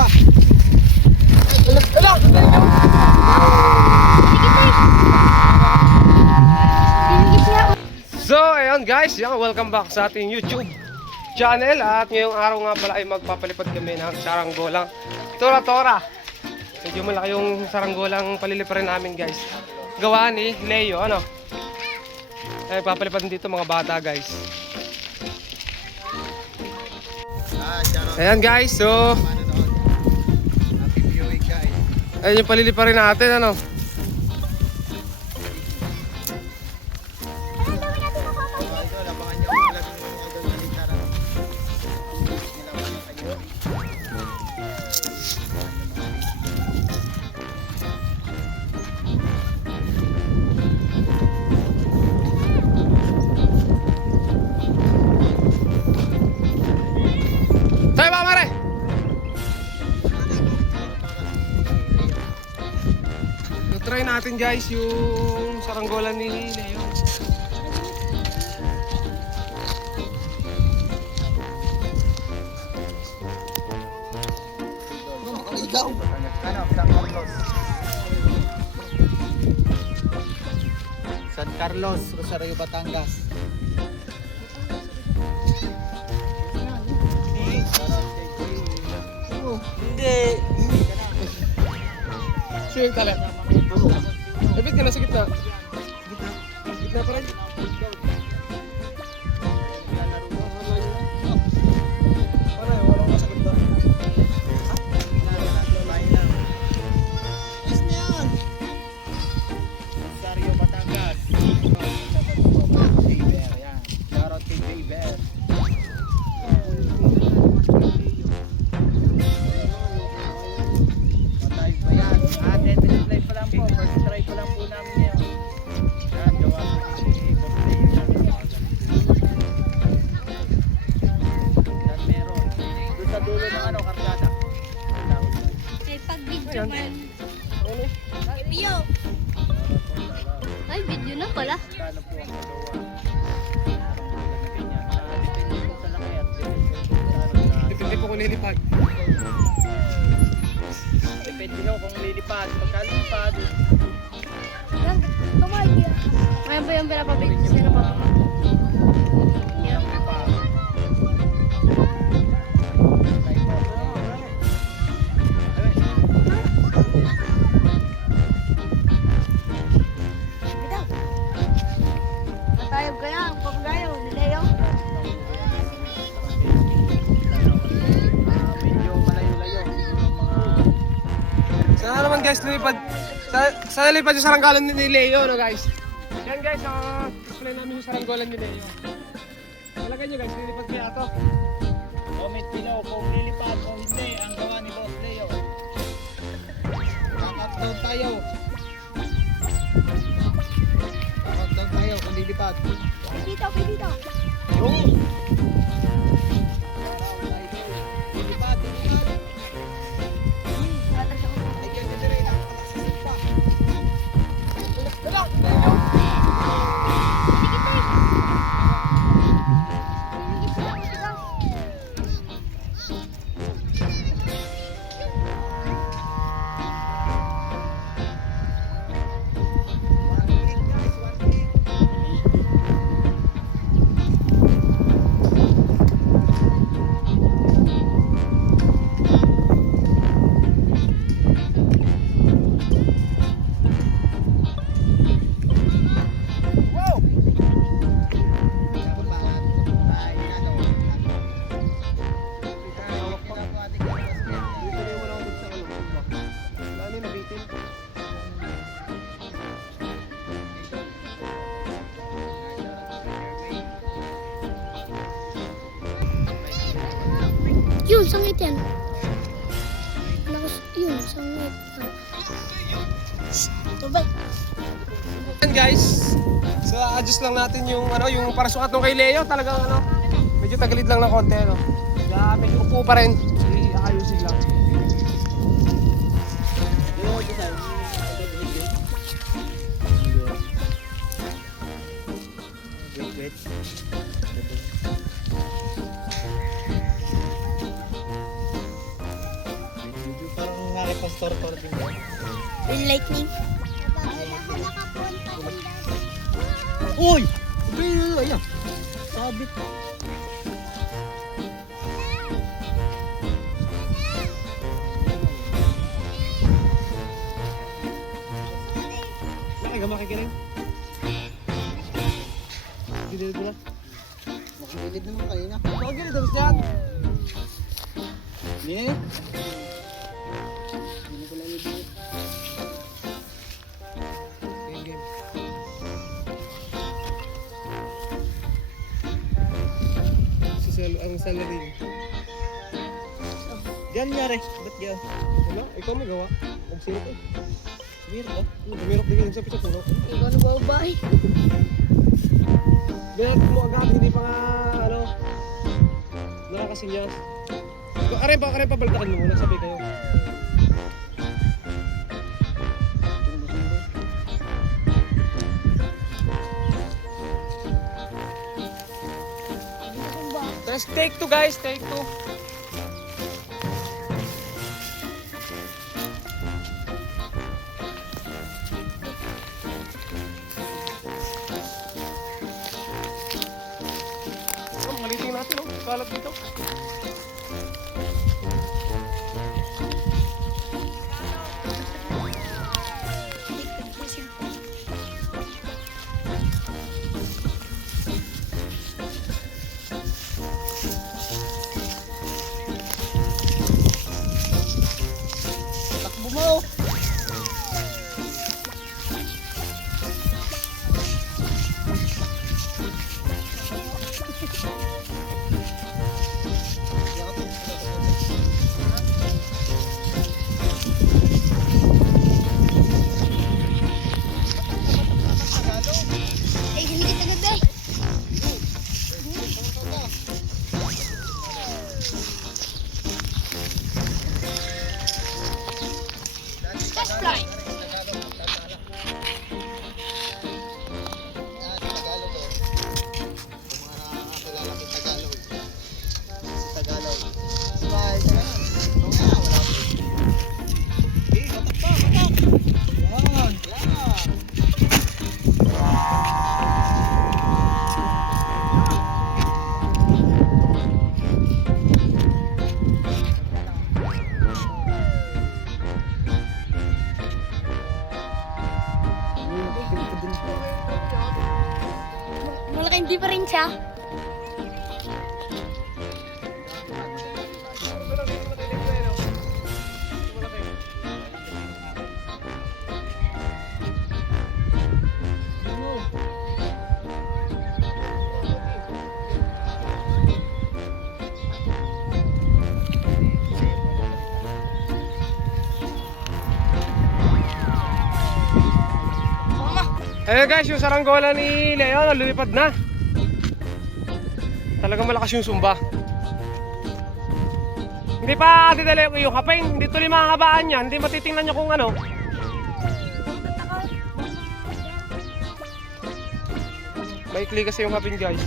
pa. So ayun guys, welcome back sa ating YouTube channel. At ngayong araw nga pala ay magpapalipad kami ng saranggolang tora-tora. Medyo malaki yung saranggolang paliliparin namin guys. Gawa ni Leo, ano? Ay papalipad dito mga bata guys. Ayan guys, so ayun yung paliliparin natin, ano? Try natin guys yung saranggolan ni Leo. Ikaw. Ano, San Carlos. San Carlos, Rosario, Batangas. Hindi. Sino yung talent? Ebit ka na sa gitna. Gitna pa rin. Rosario, Batangas. Shoutout kay Jaber. Matay ba yan? Ate, try pa lang po. First try pa lang po namin yan. Yan, gawa po si Borteo. Yan meron. Doon sa dulo ng ano, kargada. Ay, pag-video man. Video! Ay, video na pala. Kano po ang kagawa? Depende po sa laki at Depende po kung nilipad. depende no kung lilipad. Pagkalipad, Yan, tumay kaya. Ngayon ba yung pinapabig? Sino pa? yan pa. Bitaw. Matayog kaya ang paggayaw ni Leo. Medyo malayo-layo. Sana naman guys lumipad. Sana lipad yung saranggolan ni Leo, no guys? Yan guys, display namin yung saranggolan ni Leo. Talagay nyo guys, lilipad kaya ito. Comment below kung lilipad o hindi ang gawa ni Boss Leo. Countdown tayo. Countdown tayo kung lilipad. Dito, dito. Yung! Lilipad, lilipad. Atras ako. Ay, ganyan na rin. Nakakalaksasik pa. Yun, sangit yan. Yun, sangit. Tubay. Yan guys, adjust lang natin yung yung parasukat ng kay Leo, talagang medyo tagilid lang ng konti, no. Kaya medyo upo pa rin. Ayusin lang. Wait. May pastor-tor din. Yung lightning. Uy! Ayan. Sabit. Gamaki ka rin. Gilid mo na. Makagilid naman kanina. Gilid, tapos yan. Yeah. Hindi ko lang ibigit. Game. Ang salary. Diyan nyari. Ba't yan? Wala, ikaw magawa. Ang sirap eh. Meron ba? Gumirok din sa pisa puno. Ikaw na babae. Binat mo agad, hindi pa nga, ano, nakakasinyas. Aray pa, baldakan mo muna, sabay kayo. Tapos take 2 guys, take 2. Maliting natin, oh. Kalat dito. Takbo mo! Eh, hindi kita ganda. Cash fly. Tagalog. Bye, Tagalog. Oo nga, wala po. Eh, katak pa, katak. Yan. Yan. Malaking diferensya. Ayun guys, yung saranggola ni Leo, lumipad na. Talagang malakas yung sumba. Hindi pa didala yung kapeng, hindi tuloy makakabaan yan. Hindi matitingnan nyo kung ano. Maikli kasi yung kapeng guys.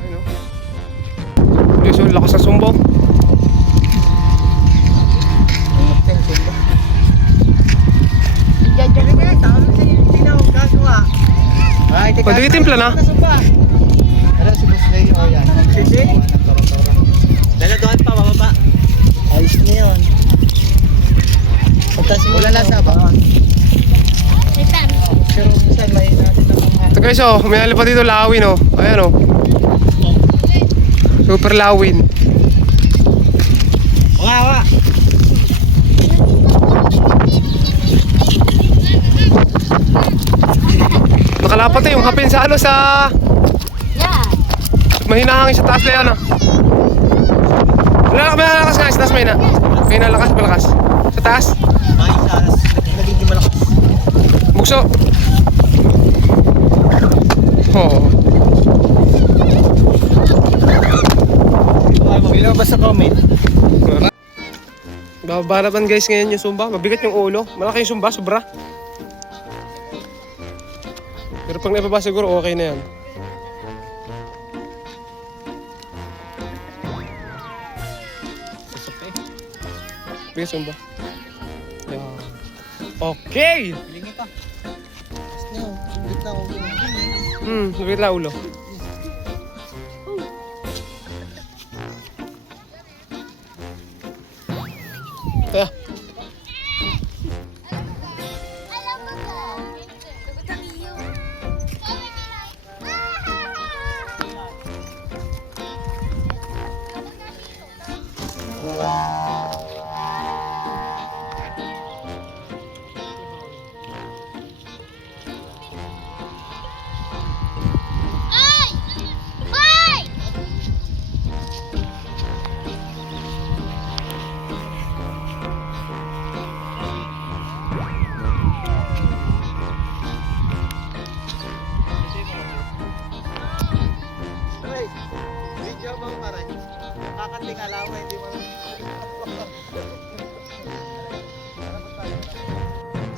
Ayun o. Guys, yung lakas ng sumbo. Pwede itimpla na. Ano si Boss Leo? O yan. Sige. Daladoan pa, bababa. Ayos na yun. Wala lasa ba? Return. Pero minsan may natin na mga... Ito guys, oh, may pa dito lawin, oh. Ayan, oh. Super lawin. Wawa! Nakalapat eh, yung hapin sa ano, sa... Yeah. Mahinahangin sa taas na yan, ah. May nalakas nga, sa taas may na. May nalakas, malakas. Sa taas. May saras. Nagiging malakas. Bukso. Oo. Bilang ba sa comment? Babaraban guys ngayon yung sumba. Mabigat yung ulo. Malaki yung sumba, sobra. Pero pag naibaba siguro okay na yan. Bigay Zumba. Yan. Okay! Pilingi pa. Tapos na yun. Sulit na ako. Wait lang ulo. Kaya. Aray, video mo pa rin. Kakating alawa, hindi mo.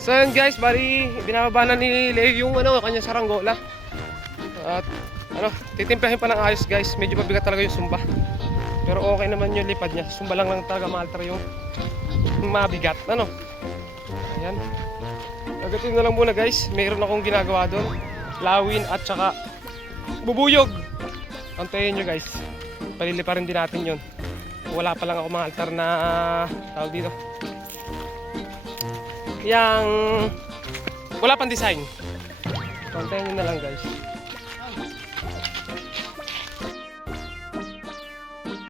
So yun guys, bali binababa na ni Leo yung kanyang saranggola. At titimplahin pa ng ayos guys. Medyo mabigat talaga yung sumba. Pero okay naman yung lipad niya. Sumba lang talaga maaltra yung mabigat. Ayan. Agatin na lang muna guys. Mayroon akong ginagawa doon. Lawin at saka bubuyog. Antayin nyo guys. Paliliparin din natin yun. Wala pa lang ako maaltar na tawag dito. Yang wala pang design. Antayin nyo na lang guys.